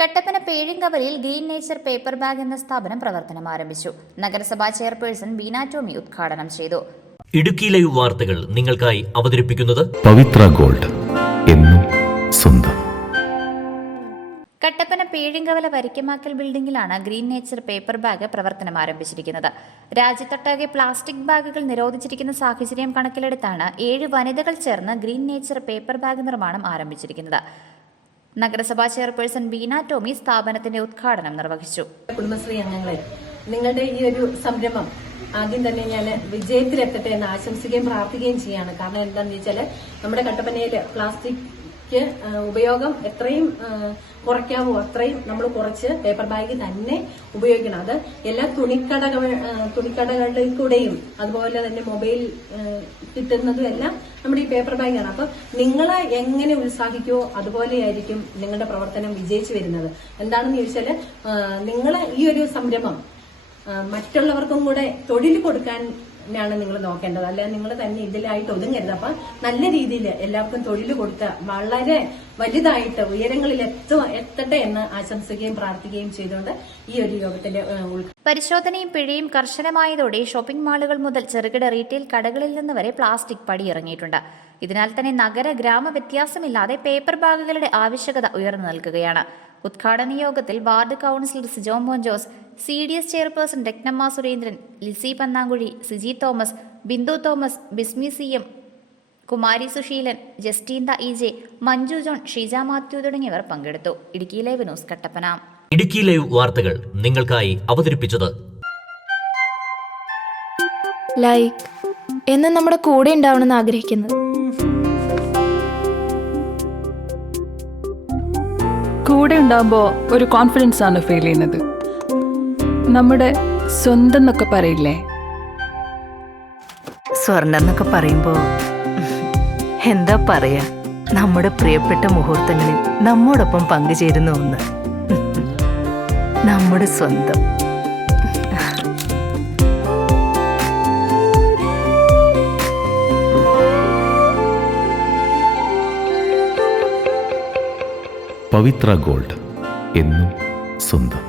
കട്ടപ്പന പേഴിങ്കവലിൽ green nature paper bag എന്ന സ്ഥാപനം പ്രവർത്തനം ആരംഭിച്ചു. നഗരസഭാ ചെയർപേഴ്സൺ ബീന ടോമി ഉദ്ഘാടനം ചെയ്തു. ഇടുക്കി ലൈവ് വാർത്തകൾ നിങ്ങൾക്കായി അവതരിപ്പിക്കുന്നത് പവിത്ര ഗോൾഡ്, എന്നും സ്വന്തം. കട്ടപ്പന പേഴിങ്കവല വരിക്കമാക്കൽ ബിൽഡിംഗിലാണ് ഗ്രീൻ നേച്ചർ പേപ്പർ ബാഗ് പ്രവർത്തനം ആരംഭിച്ചിരിക്കുന്നത്. രാജ്യത്തൊട്ടാകെ പ്ലാസ്റ്റിക് ബാഗുകൾ നിരോധിച്ചിരിക്കുന്ന സാഹചര്യം കണക്കിലെടുത്താണ് 7 വനിതകൾ ചേർന്ന് ഗ്രീൻ നേച്ചർ പേപ്പർ ബാഗ് നിർമ്മാണം ആരംഭിച്ചിരിക്കുന്നത്. നഗരസഭാ ചെയർപേഴ്സൺ ബീന ടോമി സ്ഥാപനത്തിന്റെ ഉദ്ഘാടനം നിർവഹിച്ചു. കുടുംബശ്രീ അംഗങ്ങളെ, നിങ്ങളുടെ ഈ ഒരു സംരംഭം ആദ്യം തന്നെ ഞാൻ വിജയത്തിലെത്തട്ടെ എന്ന് ആശംസിക്കുകയും പ്രാർത്ഥിക്കുകയും ചെയ്യാണ്. കാരണം എന്താണെന്ന് വെച്ചാൽ നമ്മുടെ കട്ടപ്പനയില് പ്ലാസ്റ്റിക് ഉപയോഗം എത്രയും കുറയ്ക്കാവോ അത്രയും നമ്മൾ കുറച്ച് പേപ്പർ ബാഗ് തന്നെ ഉപയോഗിക്കണം. അത് എല്ലാ തുണിക്കടകളിൽ കൂടെയും അതുപോലെ തന്നെ മൊബൈൽ കിട്ടുന്നതും എല്ലാം നമ്മുടെ ഈ പേപ്പർ ബാഗാണ്. അപ്പൊ നിങ്ങളെ എങ്ങനെ ഉത്സാഹിക്കുമോ അതുപോലെയായിരിക്കും നിങ്ങളുടെ പ്രവർത്തനം വിജയിച്ചു വരുന്നത്. എന്താണെന്ന് ചോദിച്ചാൽ നിങ്ങൾ ഈ ഒരു സംരംഭം മറ്റുള്ളവർക്കും കൂടെ തൊഴിൽ കൊടുക്കാനാണ് നിങ്ങൾ നോക്കേണ്ടത്. അല്ലാതെ നിങ്ങൾ തന്നെ ഇതിലായിട്ട് ഒതുങ്ങരുത്. അപ്പൊ നല്ല രീതിയിൽ എല്ലാവർക്കും തൊഴിൽ കൊടുത്ത് വളരെ വലുതായിട്ട് ഉയരങ്ങളിൽ എത്തട്ടെ എന്ന് ആശംസിക്കുകയും പ്രാർത്ഥിക്കുകയും ചെയ്തുകൊണ്ട് ഈ ഒരു യോഗത്തിന്റെ പരിശോധനയും പിഴയും കർശനമായതോടെ ഷോപ്പിംഗ് മാളുകൾ മുതൽ ചെറുകിട റീറ്റെയിൽ കടകളിൽ നിന്ന് വരെ പ്ലാസ്റ്റിക് പടിയിറങ്ങിയിട്ടുണ്ട്. ഇതിനാൽ തന്നെ നഗര ഗ്രാമ വ്യത്യാസമില്ലാതെ പേപ്പർ ബാഗുകളുടെ ആവശ്യകത ഉയർന്നു നിൽക്കുകയാണ്. ഉദ്ഘാടന യോഗത്തിൽ ward councillor Sijo Mon Jose, CDS chairperson Rathnamma Surendran, Lissy Pannankuzhi, Siji Thomas, Bindu Thomas, Bismi CM, Kumari Susheelan, Justeentha EJ, Manju John, Sheeja Mathew തുടങ്ങിയവർ പങ്കെടുത്തു. Idukki live news Kattappana. Idukki live വാർത്തകൾ നിങ്ങൾക്കായി അവതരിപ്പിച്ചത് ലൈക്ക് എന്ന് നമ്മുടെ കൂടെ ഉണ്ടാവണമെന്ന് ആഗ്രഹിക്കുന്നത്. കൂടെ ഉണ്ടാകുമ്പോൾ ഒരു കോൺഫിഡൻസ് ആണ് ഫീൽ ചെയ്യുന്നത്. നമ്മുടെ സ്വന്തം എന്നൊക്കെ പറയില്ലേ, സ്വർണ്ണം എന്നൊക്കെ പറയുമ്പോ എന്താ പറയാ, നമ്മുടെ പ്രിയപ്പെട്ട മുഹൂർത്തങ്ങളിൽ നമ്മോടൊപ്പം പങ്കുചേരുന്ന ഒന്ന്, നമ്മുടെ സ്വന്തം. പവിത്ര ഗോൾഡ്, എന്നും സ്വന്തം.